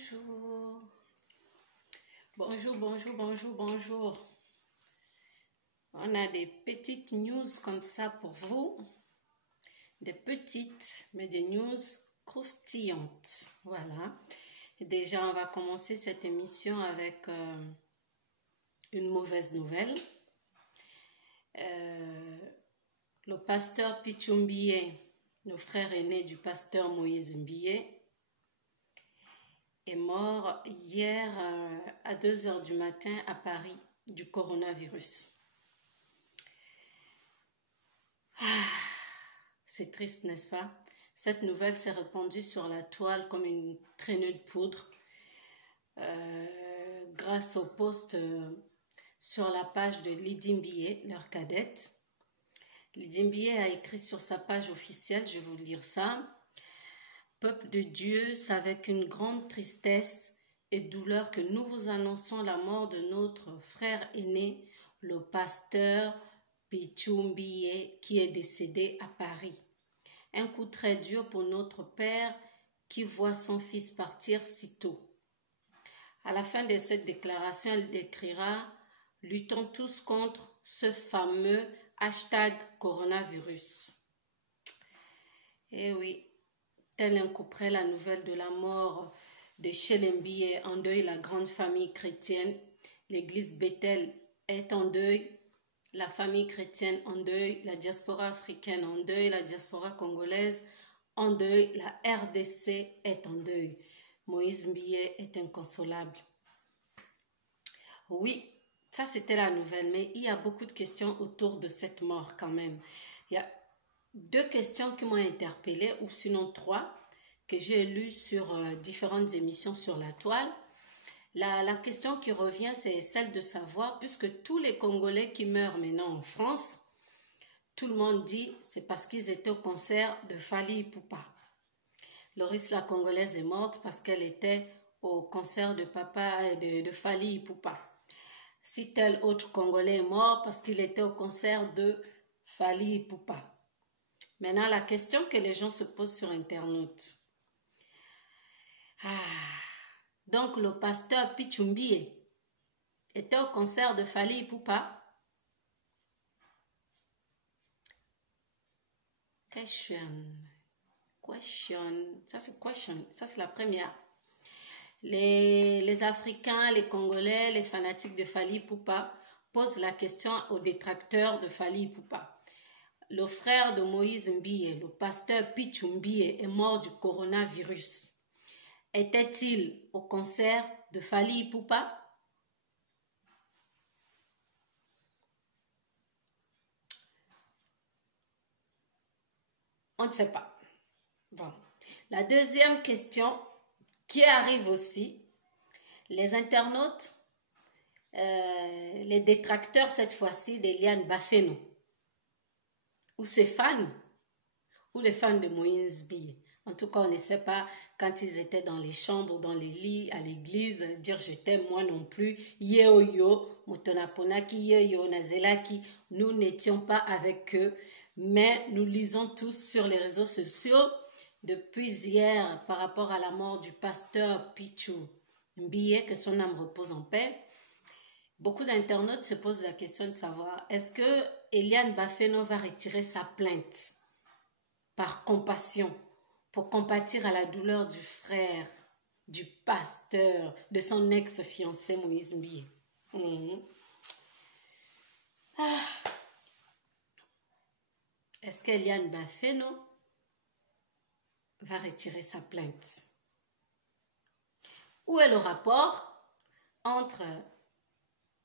Bonjour. Bonjour, bonjour, bonjour, bonjour. On a des petites news comme ça pour vous. Des petites, mais des news croustillantes. Voilà. Et déjà, on va commencer cette émission avec une mauvaise nouvelle. Le pasteur Pichu Mbiye, le frère aîné du pasteur Moïse Mbiye, est mort hier à 2 heures du matin à Paris du coronavirus. C'est triste, n'est-ce pas? Cette nouvelle s'est répandue sur la toile comme une traînée de poudre grâce au post sur la page de Lydie Mbiye, leur cadette. Lydie Mbiye a écrit sur sa page officielle, je vais vous lire ça. Peuple de Dieu, c'est avec une grande tristesse et douleur que nous vous annonçons la mort de notre frère aîné, le pasteur Pichu Mbiye, qui est décédé à Paris. Un coup très dur pour notre père qui voit son fils partir si tôt. À la fin de cette déclaration, elle décrira « Luttons tous contre ce fameux hashtag coronavirus ». Eh oui, tel un coup près la nouvelle de la mort de Shelley Mbiye en deuil, la grande famille chrétienne, l'église Bethel est en deuil, la famille chrétienne en deuil, la diaspora africaine en deuil, la diaspora congolaise en deuil, la RDC est en deuil. Moïse Mbiye est inconsolable. Oui, ça c'était la nouvelle, mais il y a beaucoup de questions autour de cette mort quand même. Il y a 2 questions qui m'ont interpellée, ou sinon 3, que j'ai lues sur différentes émissions sur la toile. La question qui revient, c'est celle de savoir, puisque tous les Congolais qui meurent maintenant en France, tout le monde dit c'est parce qu'ils étaient au concert de Fally Ipupa. Loris la Congolaise est morte parce qu'elle était au concert de Fally Ipupa. Si tel autre Congolais est mort parce qu'il était au concert de Fally Ipupa. Maintenant, la question que les gens se posent sur Internet. Donc, le pasteur Pichu Mbiye était au concert de Fally Ipupa. Question. Ça, c'est question. Ça, c'est la première. Les Africains, les Congolais, les fanatiques de Fally Ipupa posent la question aux détracteurs de Fally Ipupa. Le frère de Moïse Mbiye, le pasteur Pichu Mbiye, est mort du coronavirus. Était-il au concert de Fally Ipupa? On ne sait pas. Bon. La deuxième question qui arrive aussi, les internautes, les détracteurs cette fois-ci d'Eliane Bafeno, ou ses fans, ou les fans de Moïse Mbiye. En tout cas, on ne sait pas quand ils étaient dans les chambres, dans les lits, à l'église, dire je t'aime, moi non plus, yo yo, motonaponaki, yo yo, nazelaki, nous n'étions pas avec eux, mais nous lisons tous sur les réseaux sociaux, depuis hier, par rapport à la mort du pasteur Pichu Mbiye, que son âme repose en paix, beaucoup d'internautes se posent la question de savoir, est-ce que Eliane Bafeno va retirer sa plainte par compassion, pour compatir à la douleur du frère, du pasteur, de son ex-fiancé Moïse Mbiye. Est-ce qu'Eliane Bafeno va retirer sa plainte? Où est le rapport entre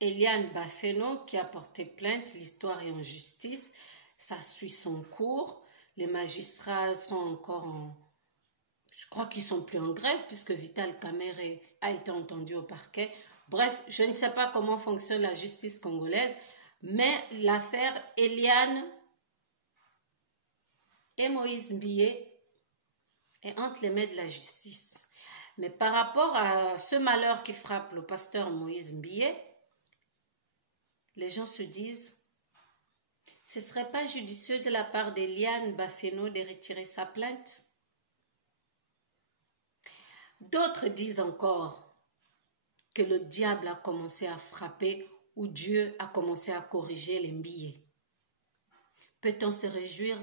Eliane Bafeno qui a porté plainte, l'histoire est en justice, ça suit son cours, les magistrats sont encore en... Je crois qu'ils sont plus en grève puisque Vital Kamerhe a été entendu au parquet. Bref, je ne sais pas comment fonctionne la justice congolaise, mais l'affaire Eliane et Moïse Mbiye est entre les mains de la justice. Mais par rapport à ce malheur qui frappe le pasteur Moïse Mbiye, les gens se disent, ce ne serait pas judicieux de la part d'Eliane Bafeno de retirer sa plainte? D'autres disent encore que le diable a commencé à frapper ou Dieu a commencé à corriger les billets. Peut-on se réjouir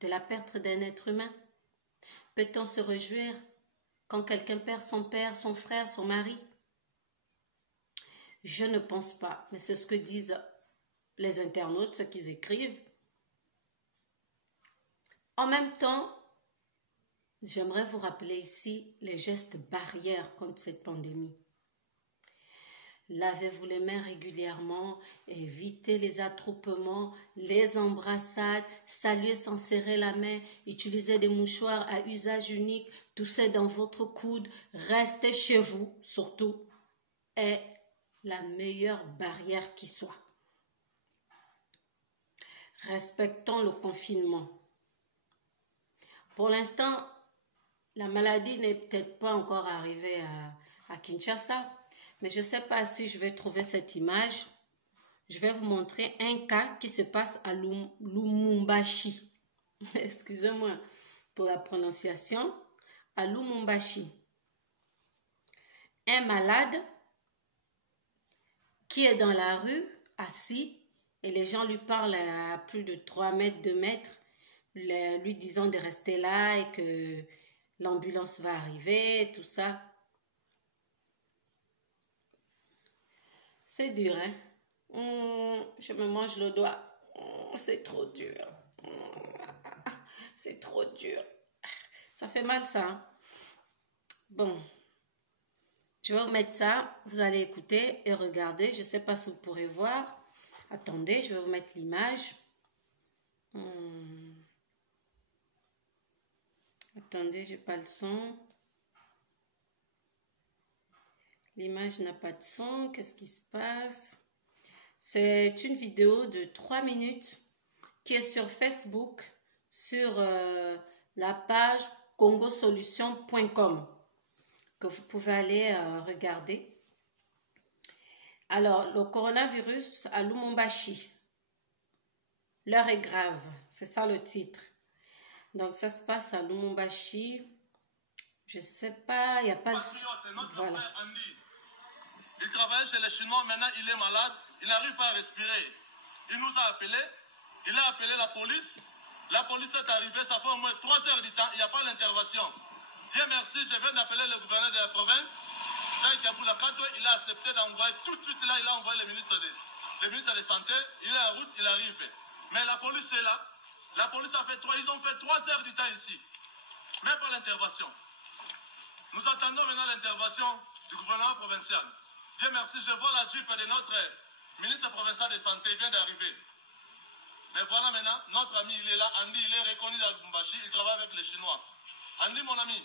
de la perte d'un être humain? Peut-on se réjouir quand quelqu'un perd son père, son frère, son mari? Je ne pense pas, mais c'est ce que disent les internautes, ce qu'ils écrivent. En même temps, j'aimerais vous rappeler ici les gestes barrières contre cette pandémie. Lavez-vous les mains régulièrement, évitez les attroupements, les embrassades, saluez sans serrer la main, utilisez des mouchoirs à usage unique, toussez dans votre coude, restez chez vous, surtout, est la meilleure barrière qui soit. Respectons le confinement. Pour l'instant, la maladie n'est peut-être pas encore arrivée à Kinshasa, mais je ne sais pas si je vais trouver cette image. Je vais vous montrer un cas qui se passe à Lumumbashi. Excusez-moi pour la prononciation. À Lumumbashi. Un malade qui est dans la rue, assis, et les gens lui parlent à plus de 3 mètres, 2 mètres, lui disant de rester là et que l'ambulance va arriver, tout ça. C'est dur, hein? Je me mange le doigt. C'est trop dur. C'est trop dur. Ça fait mal, ça. Hein? Bon. Je vais remettre ça. Vous allez écouter et regarder. Je ne sais pas si vous pourrez voir. Attendez, je vais vous mettre l'image. Attendez, j'ai pas le son. L'image n'a pas de son. Qu'est-ce qui se passe? C'est une vidéo de 3 minutes qui est sur Facebook, sur la page congosolution.com que vous pouvez aller regarder. Alors, le coronavirus à Lumumbashi. L'heure est grave. C'est ça le titre. Donc, ça se passe à Lumumbashi. Je ne sais pas, il n'y a pas de... Voilà. Il travaille chez les Chinois, maintenant il est malade, il n'arrive pas à respirer. Il nous a appelés, il a appelé la police est arrivée, ça fait au moins 3 heures du temps, il n'y a pas d'intervention. Dieu merci, je viens d'appeler le gouverneur de la province, Jacques Kaboulakato, il a accepté d'envoyer tout de suite là, il a envoyé le ministre de Santé, il est en route, il arrive. Mais la police est là, la police ils ont fait 3 heures du temps ici, même pas l'intervention. Nous attendons maintenant l'intervention du gouvernement provincial. Dieu merci, je vois la jupe de notre ministre provincial de Santé, il vient d'arriver. Mais voilà maintenant, notre ami, il est là, Andy, il est reconnu dans Lumumbashi, il travaille avec les Chinois. Andy, mon ami,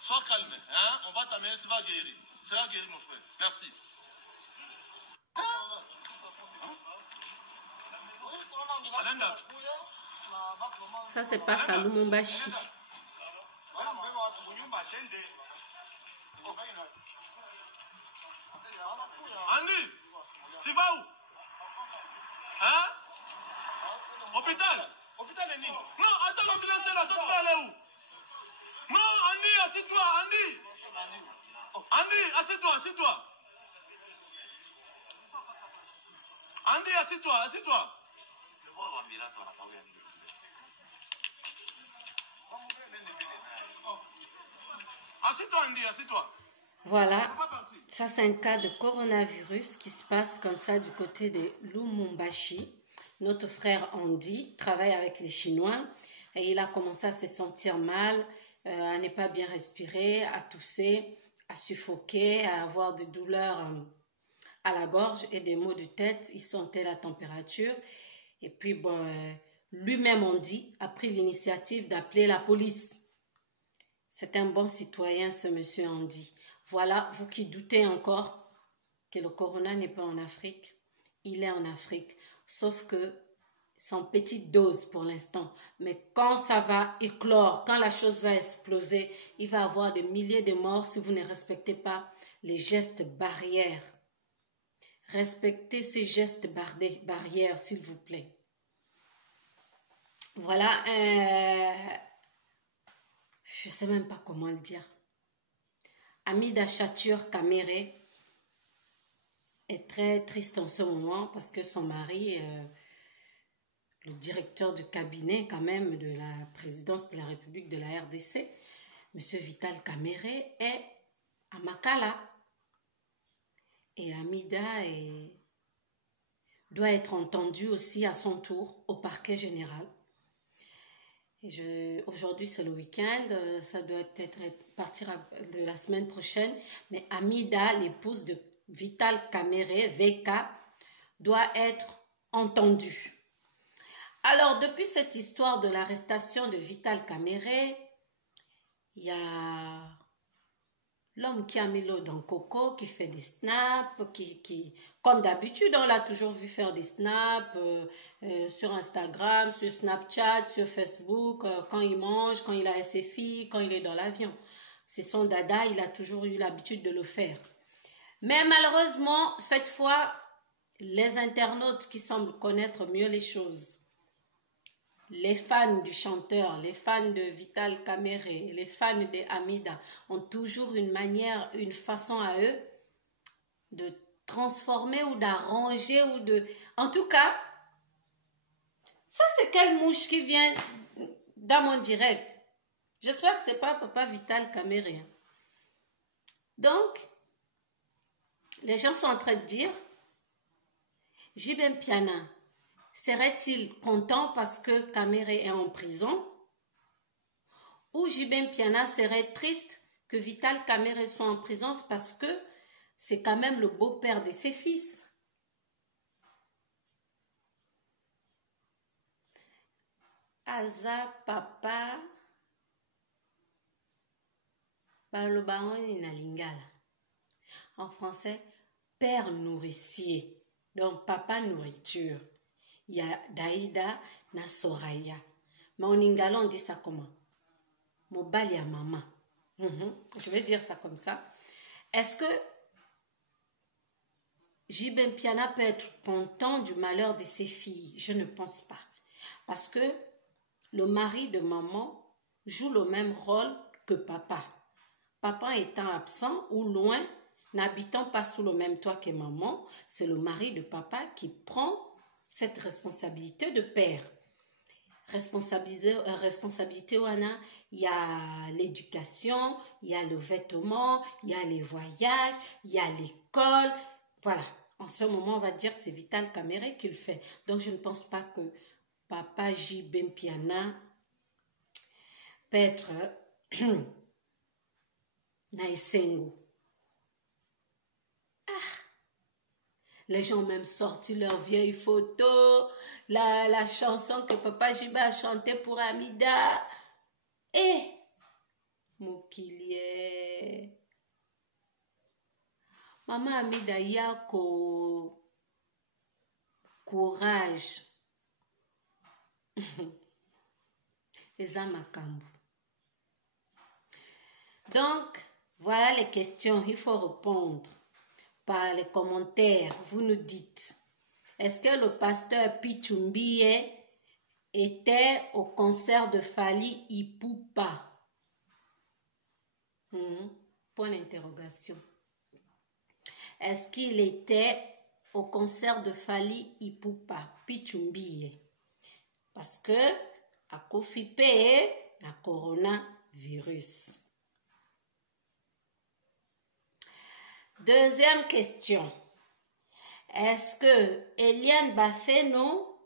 sois calme, hein? On va t'amener, tu vas guérir. Tu seras guéri, mon frère. Merci. Ça se passe à Lumumbashi. Andy, tu vas où? Hein? Hôpital? Hôpital est Nino. Non, attends, l'ambulance est là, toi tu vas aller où? Non, Andy, assieds-toi, Andy. Andy, assieds-toi, assieds-toi. Andy, assieds-toi, assieds-toi. Assieds-toi, Andy, assieds-toi. Voilà, ça c'est un cas de coronavirus qui se passe comme ça du côté de Lumumbashi. Notre frère Andy travaille avec les Chinois et il a commencé à se sentir mal, à ne pas bien respirer, à tousser, à suffoquer, à avoir des douleurs à la gorge et des maux de tête. Il sentait la température et puis bon, lui-même Andy a pris l'initiative d'appeler la police. C'est un bon citoyen ce monsieur Andy. Voilà, vous qui doutez encore que le corona n'est pas en Afrique, il est en Afrique, sauf que c'est en petite dose pour l'instant. Mais quand ça va éclore, quand la chose va exploser, il va y avoir des milliers de morts si vous ne respectez pas les gestes barrières. Respectez ces gestes barrières, s'il vous plaît. Voilà, je ne sais même pas comment le dire. Amida Chatur Kamere est très triste en ce moment parce que son mari, le directeur de cabinet quand même de la présidence de la République de la RDC, M. Vital Kamere, est à Makala. Et Amida doit être entendue aussi à son tour au parquet général. Aujourd'hui, c'est le week-end, ça doit peut-être partir de la semaine prochaine, mais Amida, l'épouse de Vital Kamere, VK, doit être entendue. Alors, depuis cette histoire de l'arrestation de Vital Kamere, il y a l'homme qui a mis l'eau dans Coco, qui fait des snaps, qui comme d'habitude, on l'a toujours vu faire des snaps sur Instagram, sur Snapchat, sur Facebook, quand il mange, quand il a ses filles, quand il est dans l'avion. C'est son dada, il a toujours eu l'habitude de le faire. Mais malheureusement, cette fois, les internautes qui semblent connaître mieux les choses, les fans du chanteur, les fans de Vital Kamere, les fans de Amida ont toujours une manière, une façon à eux de transformer ou d'arranger ou de... En tout cas, ça c'est quelle mouche qui vient dans mon direct? J'espère que c'est pas papa Vital Kamere. Donc, les gens sont en train de dire, Jibem Piana, serait-il content parce que Kamere est en prison? Ou Jibem Piana serait triste que Vital Kamere soit en prison parce que c'est quand même le beau-père de ses fils? Aza papa balobaoni na lingala. En français, père nourricier. Donc papa nourriture. Il y a Daïda na Soraya. Mais en lingala, on dit ça comment? Mobali à maman. Je vais dire ça comme ça. Est-ce que Jibem Piana peut être content du malheur de ses filles? Je ne pense pas. Parce que le mari de maman joue le même rôle que papa. Papa étant absent ou loin, n'habitant pas sous le même toit que maman, c'est le mari de papa qui prend cette responsabilité de père. Responsabilité, Wana, il y a l'éducation, il y a le vêtement, il y a les voyages, il y a l'école. Voilà, en ce moment, on va dire que c'est Vital Kamere qui le fait. Donc, je ne pense pas que papa Jibem Piana peut être Naïsengo. Les gens ont même sorti leurs vieilles photos, la chanson que papa Jiba a chantée pour Amida. Et Moukilier. Maman Amida yako courage. Les Amakambu. Donc, voilà les questions. Il faut répondre par les commentaires. Vous nous dites, est-ce que le pasteur Pichumbie était au concert de Fali Ipupa? Point d'interrogation. Est-ce qu'il était au concert de Fali Ipupa, Pichumbie? Parce que à Kofipe, la coronavirus. Deuxième question. Est-ce que Eliane Bafeno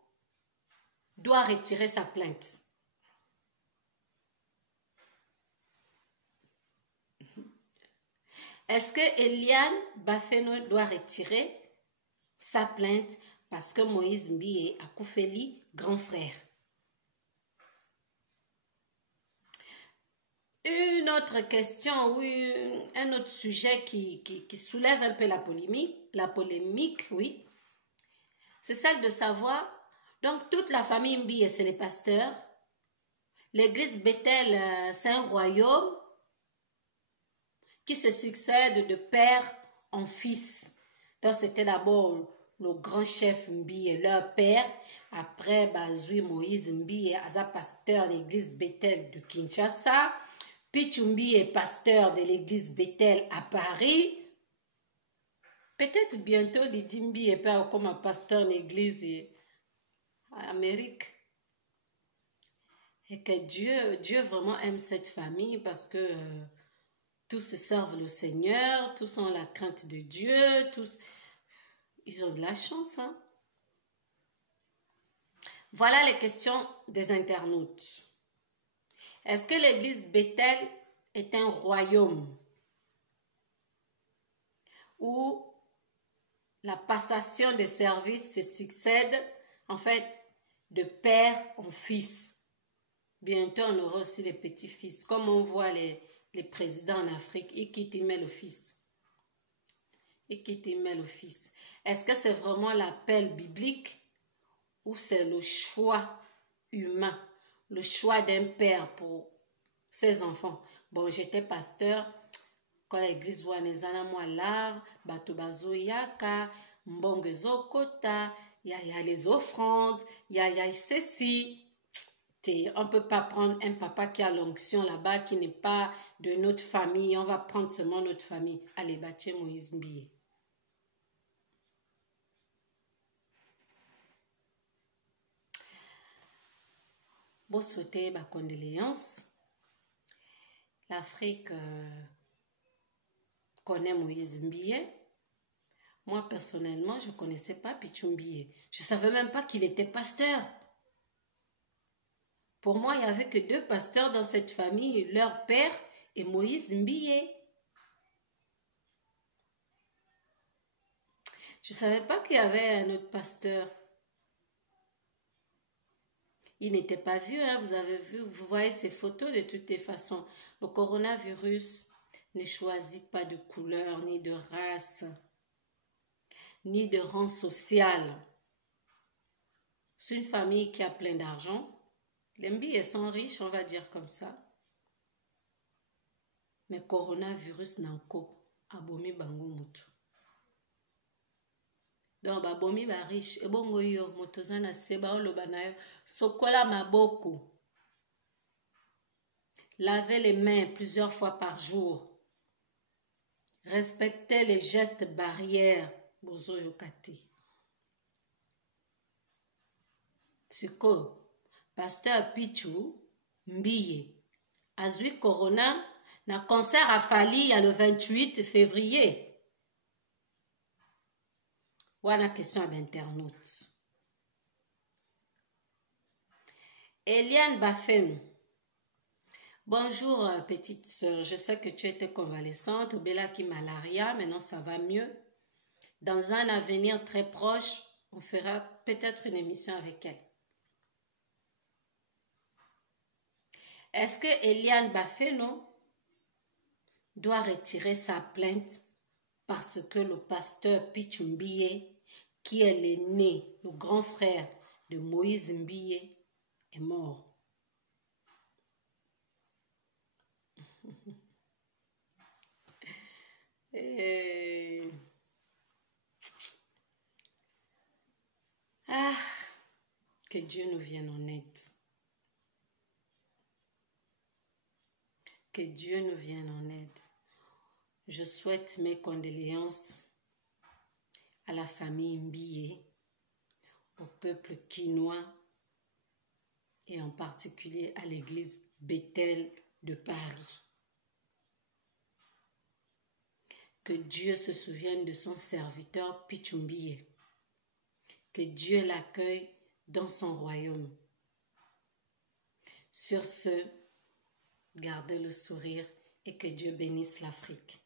doit retirer sa plainte? Est-ce que Eliane Bafeno doit retirer sa plainte parce que Moïse Mbie a Koufeli, grand frère? Une autre question, oui, un autre sujet qui soulève un peu la polémique, oui, c'est celle de savoir, donc toute la famille Mbie, c'est les pasteurs, l'église Bethel, c'est un royaume qui se succède de père en fils. Donc c'était d'abord le grand chef Mbie, leur père, après Bazui Moïse Mbie, Aza pasteur de l'église Bethel de Kinshasa. Pichumbi est pasteur de l'église Bethel à Paris. Peut-être bientôt, Lidimbi est pas comme un pasteur d'église en Amérique. Et que Dieu vraiment aime cette famille parce que tous se servent le Seigneur, tous ont la crainte de Dieu, tous, ils ont de la chance. Hein? Voilà les questions des internautes. Est-ce que l'église Bethel est un royaume où la passation des services se succède, en fait, de père en fils? Bientôt, on aura aussi les petits-fils. Comme on voit les présidents en Afrique, ils quittent, ils mettent le fils. Ils quittent, ils mettent le fils. Est-ce que c'est vraiment l'appel biblique ou c'est le choix humain, le choix d'un père pour ses enfants? Bon, j'étais pasteur quand l'église wanezana moi l'art, bato bazo yaka, mbongezo kota, il y a les offrandes, il y a ceci. On ne peut pas prendre un papa qui a l'onction là-bas, qui n'est pas de notre famille. On va prendre seulement notre famille. Allez, Baché Moïse Mbiye. Bon, souhaiter ma condoléance. L'Afrique connaît Moïse Mbiye. Moi, personnellement, je ne connaissais pas Pichumbiye. Je ne savais même pas qu'il était pasteur. Pour moi, il n'y avait que 2 pasteurs dans cette famille, leur père et Moïse Mbiye. Je ne savais pas qu'il y avait un autre pasteur. Il n'était pas vieux, hein, vous avez vu, vous voyez ces photos de toutes les façons. Le coronavirus ne choisit pas de couleur, ni de race, ni de rang social. C'est une famille qui a plein d'argent. Les Mbiye sont riches, on va dire comme ça. Mais coronavirus nanko abomi bango mutu. Donc babomi ba riche ebongo yo motozana seba oloba na yo sokola maboko. Lavez les mains plusieurs fois par jour. Respectez les gestes barrières. Bozo yokati. Siko Pasteur Pichu Mbiye azui corona na concert à Fali le 28 février. Voilà la question à l'internaute. Eliane Bafem. Bonjour petite sœur, je sais que tu étais convalescente, Bella qui malaria, maintenant ça va mieux. Dans un avenir très proche, on fera peut-être une émission avec elle. Est-ce que Eliane Bafeno doit retirer sa plainte parce que le pasteur Pichumbiye, qui est l'aîné, le grand frère de Moïse Mbiye, est mort? Ah, que Dieu nous vienne en aide. Que Dieu nous vienne en aide. Je souhaite mes condoléances à la famille Mbiye, au peuple quinois et en particulier à l'église Bethel de Paris. Que Dieu se souvienne de son serviteur Pichumbiye. Que Dieu l'accueille dans son royaume. Sur ce, gardez le sourire et que Dieu bénisse l'Afrique.